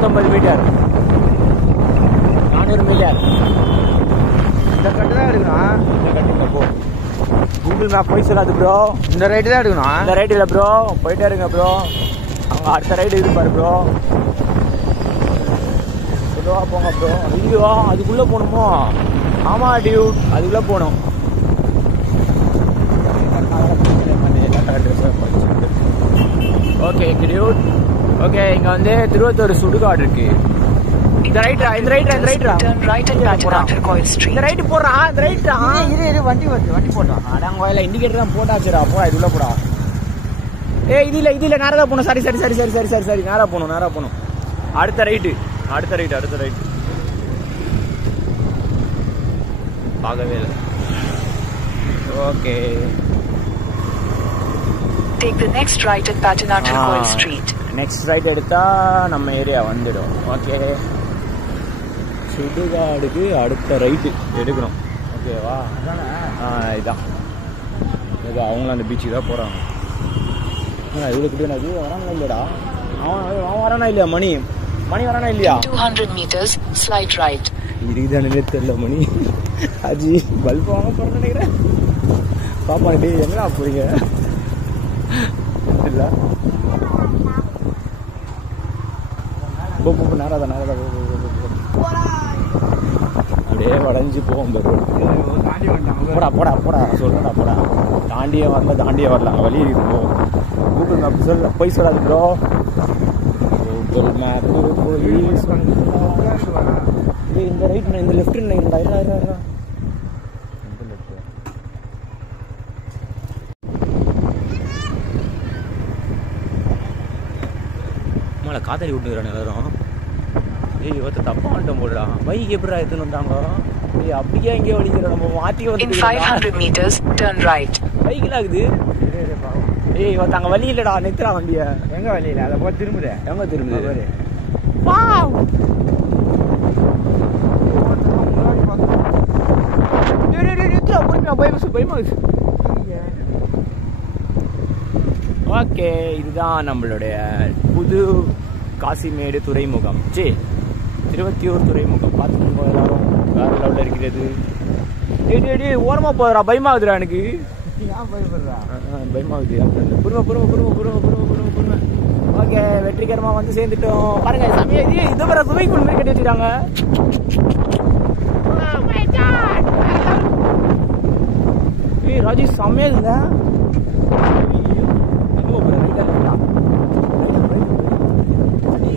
450 metre 400 metre. இந்த கட்டு தான் எடுக்கணும். இந்த கட்டுங்க போ. கூகுள் மேப் போய் சொல்லாது ப்ரோ. இந்த ரைட்டு தான் எடுக்கணும். இந்த ரைடு இல்லை ப்ரோ, போயிட்டே இருங்க ப்ரோ. அவங்க அடுத்த ரைடு இருப்பாரு ப்ரோ. சொல்லுவா போங்க ப்ரோ. ஐயோ அதுக்குள்ளே போகணுமோ? ஆமாம் டியூட், அதுக்குள்ளே போகணும். Okay Dude. ஓகே, இங்கே வந்து திருவத்தூர் சுடுகாடு இருக்கு. இந்த ரைட்டா இந்த ரைட்டா இந்த ரைட்டா இந்த ரைட்டு போடுறான். இந்த ரைட்டா இரு வண்டி வருது, வண்டி போட்டான். அடாங்க வாயில இண்டிகேட்டர் தான் போட்டாச்சுடா. போடா இது உள்ள போடா. இது இல்லை நேராக தான் போகணும். சரி சரி சரி சரி சரி சரி சரி நேராக போகணும். அடுத்த ரைட்டு பார்க்கவே இல்லை. Okay, take the next right at Patinathurkoil Street. Next right எடுத்தா நம்ம ஏரியா வந்துடும். ஓகே, சுடுகாடுக்கு அடுத்த ரைட்டு எடுக்கணும். ஓகேவா? இதான் அவங்களும் அந்த பீச்சுக்கு தான் போகிறாங்க. இவ்வளோ கிட்ட அது வராங்களா இல்லைடா? அவன் வரானா இல்லையா? மணி வரானா இல்லையா? 200 meters slight right. இதுதானே தெரியல. மணி அஜி பல்ப் வாங்க போகிறேன்னு நினைக்கிறேன். பாப்பா டே எங்கடா போறீங்க? இல்லை போ நேராதான் அப்படியே வளைஞ்சு போவோம். போடா சொல்றா போடா. தாண்டியே வரலாம் வழி இருக்கு. கூகுள் மேப் சொல்ல போய் சொல்லாது ப்ரோ. கூகுள் மேப் இந்த ரைட் இந்த லெஃப்ட் மேலே காத்தாடி விட்டுக்கிறான் எல்லாரும். இவத்த தப்பா வந்துட்டோம் போடுறா. பைக் எப்படா எடுத்துன்னு வந்தாங்க? அப்படியே எங்கேயோ வலிக்கிறோம். நம்ம மாற்றி வந்து 500 meters turn right. பைக்கில் ஆகுது. இவத்த அங்கே வழி இல்லைடா. நிறுத்துறா வண்டியை. எங்க வழி இல்லை, அதை போய் திரும்புது. எங்க திரும்புது? ஓகே, இதுதான் நம்மளுடைய புது காசிமேடு துறைமுகம். திருவத்தியூர் துறைமுகம். பார்த்துக்கோங்க எல்லாரும், வேற லெவலில் இருக்கிறது. ஓரமாக போதுடா, பயமாகுதுடா எனக்கு. பயமாகுது. பொறுமை. ஓகே, வெற்றிகரமாக வந்து சேர்ந்துட்டோம். பாருங்க சமயம் இது வர சுவைக்கு ஒன்று கட்டி வச்சுட்டாங்க. ராஜேஷ் சமையல் இல்லை.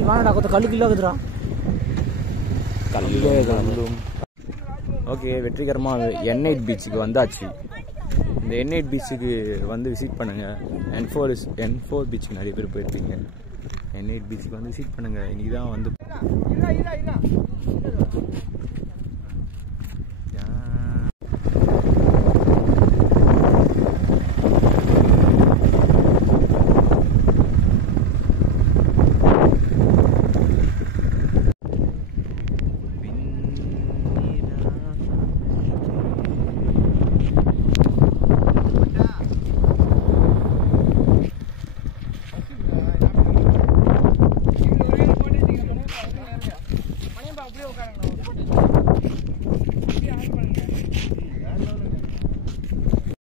வாங்கடா, கொஞ்சம் கல்லு கிலோக்குதுடா. கல்லும். ஓகே, வெற்றிகரமாக N8 பீச்சுக்கு வந்தாச்சு. இந்த N8 பீச்சுக்கு வந்து விசிட் பண்ணுங்கள். N4 பீச்சுக்கு நிறைய பேர் போயிருப்பீங்க. N8 பீச்சுக்கு வந்து விசிட் பண்ணுங்கள். இன்னைக்கு தான் வந்து